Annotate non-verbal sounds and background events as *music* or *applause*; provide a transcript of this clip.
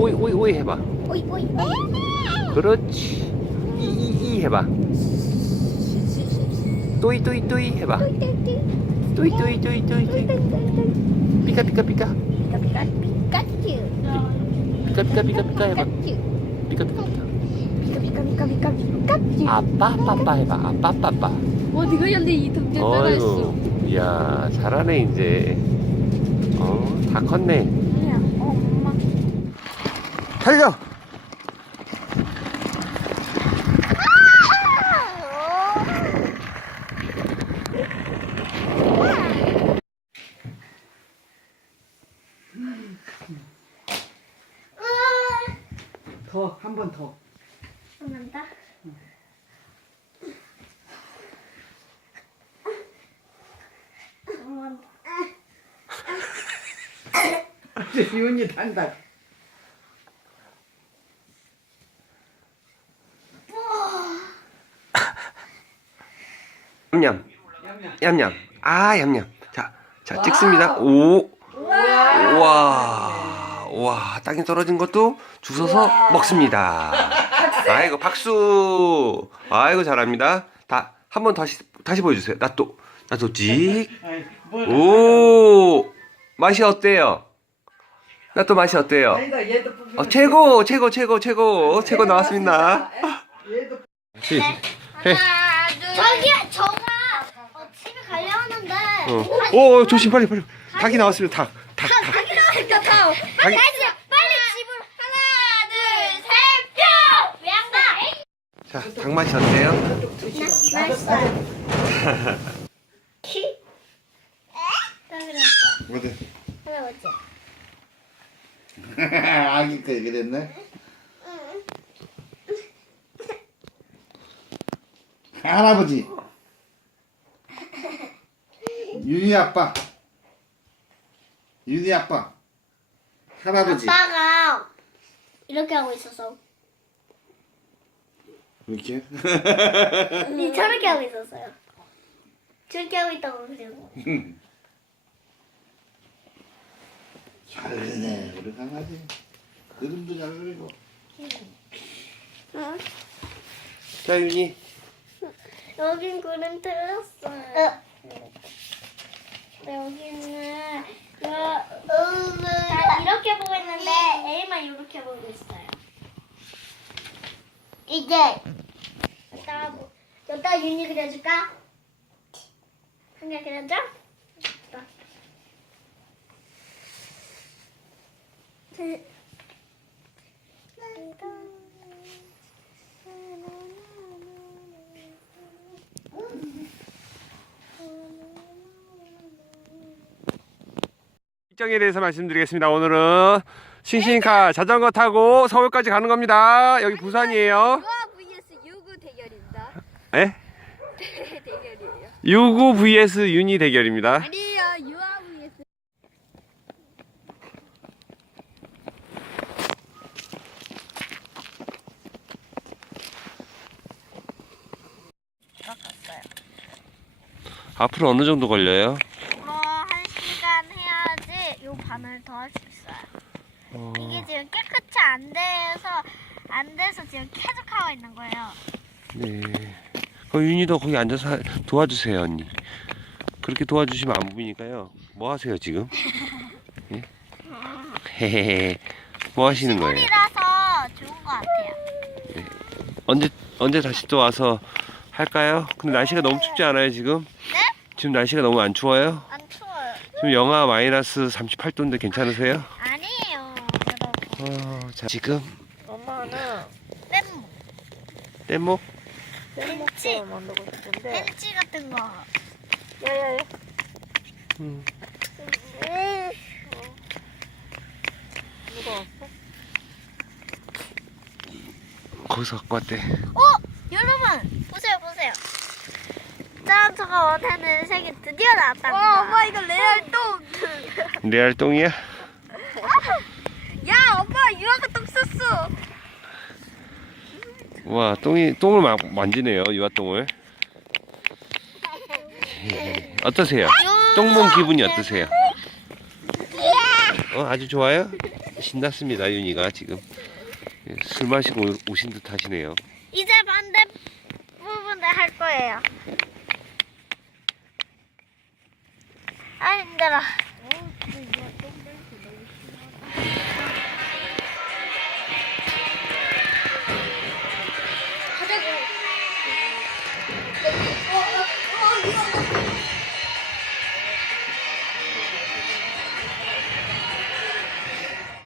오이 오이 오이 해봐. 오이 오이 그렇지. 이 이 이 해봐. 또이 또이 또이 해봐. 또이 또이 또이 또이 또이. 피카 피카 피카. 피카 피카 피카츄 피카 피카 피카 피카 해봐. 피카 피카 피카. 아빠 빠빠 해봐. 아빠 빠빠. 어, 네가 근데 이 동작 따라했어. 이야 잘하네 이제. 어다 컸네. 달려. 더, 한 번 더. 한번더 한번 이제 기운이 단다. 냠냠. 냠냠. 아 냠냠. 자, 자 찍습니다. 오. 와. 와, 땅에 떨어진 것도 주워서 먹습니다. 아이고 박수. 아이고 잘합니다. 다 한 번 다시 다시 보여주세요. 나 또, 나 또 찍. 오, 맛이 어때요? 나 또 맛이 어때요? 어, 최고, 최고, 최고, 최고, 최고 나왔습니다. 시, 해. 저기 하는데 어. 오, 조심, 빨리, 빨리. 닭이 나왔습니다. 닭, 닭, 닭. 가기 나니까 다 닭이, 빨리 집으로 하나 둘셋뿅 가? 자, 닭 맛이 어때요? 맛있어요 키 어디? *laughs* 할아버지 아기 때 그랬네. 할아버지. 윤희 아빠. 윤희 아빠. 할아버지. 아빠가 이렇게 하고 있어서 이렇게? 니 저렇게 하고 있었어요 저렇게 하고 있다고 그러고 잘 그러네 우리 강아지. 그림도 잘 그리고. 응? 자, 윤이. 여긴 그림 틀렸어요 여기는 여, 다 이렇게 보고 있는데 A만 이렇게 보고 있어요 이제 여기다 뭐- 여기다 윤이 그려줄까? 한개 그려줘? 여기다. 일정에 대해서 말씀드리겠습니다. 오늘은 싱싱카 자전거 타고 서울까지 가는 겁니다. 여기 부산이에요. 유아 vs 유구 대결입니다. 예? 대결이에요. 유구 vs 윤희 대결입니다. 아니에요. 유아 vs 앞으로 어느 정도 걸려요? 반을 더 할 수 있어요. 어, 이게 지금 깨끗이 안 돼서, 안 돼서 지금 계속 하고 있는 거예요. 네. 그 윤희도 거기 앉아서 하- 도와주세요, 언니. 그렇게 도와주시면 안 보이니까요. 뭐 하세요, 지금? *laughs* 예? 헤헤헤. *laughs* 뭐 하시는 거예요? 시골이라서 좋은 것 같아요. 언제 언제 다시 또 와서 할까요? 근데 날씨가 너무 춥지 않아요 지금? 네? 지금 날씨가 너무 안 추워요? 안 추워요. 지금 영하 마이너스 38도인데 괜찮으세요? 아니에요, 여러분. 어, 자, 지금 엄마는 땜, 뗏목 벤치, 만들고 싶은데. 벤치 같은 거. 야야야. 음, 음. 누가 왔어? 거기서 갖고 왔대. 어, 여러분, 보세요, 보세요. 짠, 제가 원하는 색이 드디어 나왔답니다. 와 엄마 이거 레알 똥. 레알 똥이야? 야 엄마 유아가 똥 썼어. 와 똥이 똥을 막 만지네요 유아 똥을. 어떠세요? 똥본 기분이 어떠세요? 어 아주 좋아요? 신났습니다 윤희가 지금 예, 술 마시고 오신 듯 하시네요 이제 반대 부분을 할 거예요. 아 힘들어.